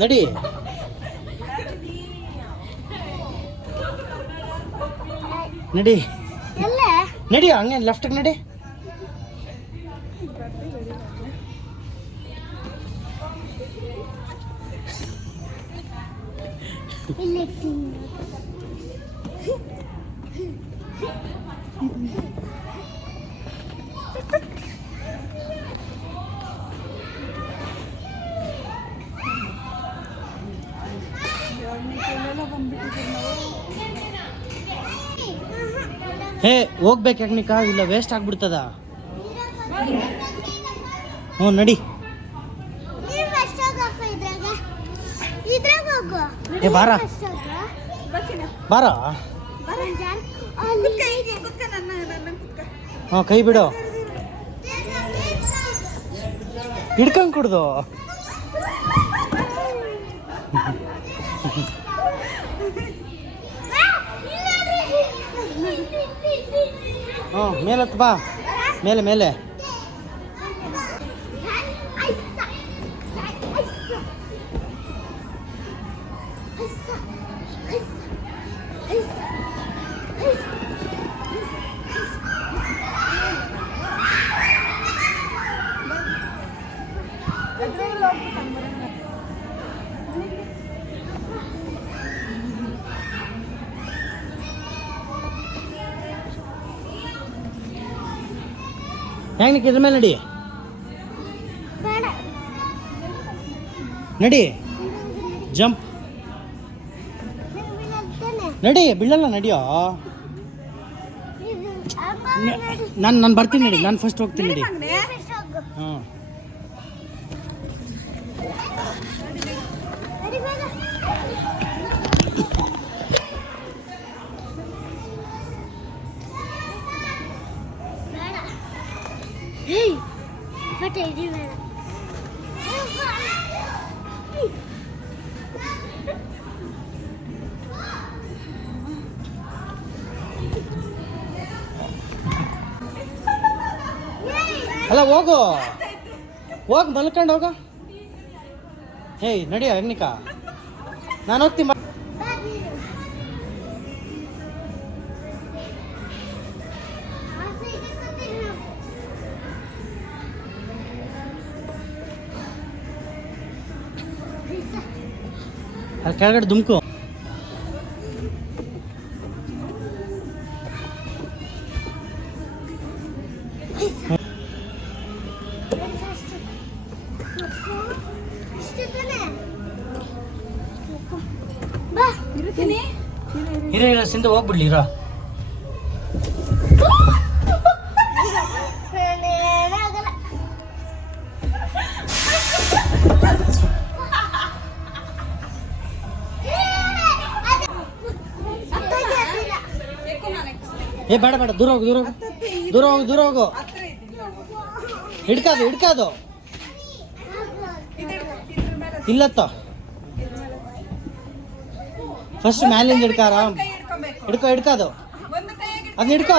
ನಡಿ ನಡಿ ನಡಿ ಹಂಗೆ ಲೆಫ್ಟಿಗೆ ನಡಿ. ಹೇ ಹೋಗ್ಬೇಕು ಯಾಕೆ ಇಲ್ಲ ವೇಸ್ಟ್ ಆಗ್ಬಿಡ್ತದ. ಹ್ಞೂ ನಡಿ. ಏ ಬಾರ ಬಾರ. ಹಾಂ ಕೈ ಬಿಡು, ಹಿಡ್ಕೊಂಡ್ ಕುಡ್ದು. ಹ್ಞೂ ಮೇಲತ್ತು ಬಾ, ಮೇಲೆ ಮೇಲೆ. ಹೆಂಗೆ ಇದ್ರ ಮೇಲೆ ನಡಿ ನಡಿ, ಜಂಪ್ ನಡಿ, ಬೀಳಲ್ಲ ನಡಿಯೋ. ನಾನು ಬರ್ತೀನಿ ನಡಿ, ನಾನು ಫಸ್ಟ್ ಹೋಗ್ತೀನಿ ನಡಿ. ಹಾಂ ಅಲ್ಲ ಹೋಗು, ಹೋಗಿ ಮಲ್ಕೊಂಡು ಹೋಗು. ಹೇಯ್ ನಡಿಯ ಅಗ್ನಿಕಾ, ನಾನು ಹೋಗ್ತೀನಿ. ಅಲ್ಲಿ ಕೆಳಗಡೆ ದುಮ್ಕು. ಹಿರ ಸಿಂಧ ಹೋಗ್ಬಿಡ್ಲಿ ಇರೋ. ಏ ಬೇಡ ಬೇಡ, ದೂರ ಹೋಗು, ದೂರ ಹೋಗು, ದೂರ ಹೋಗು, ದೂರ ಹೋಗು. ಹಿಡ್ಕಾದು ಹಿಡ್ಕಾದು ಇಲ್ಲತ್ತ. ಫಸ್ಟ್ ಮ್ಯಾಲಿಂದ ಹಿಡ್ಕಾರ, ಹಿಡ್ಕೋ ಹಿಡ್ಕೋದು, ಅದನ್ನ ಹಿಡ್ಕೋ.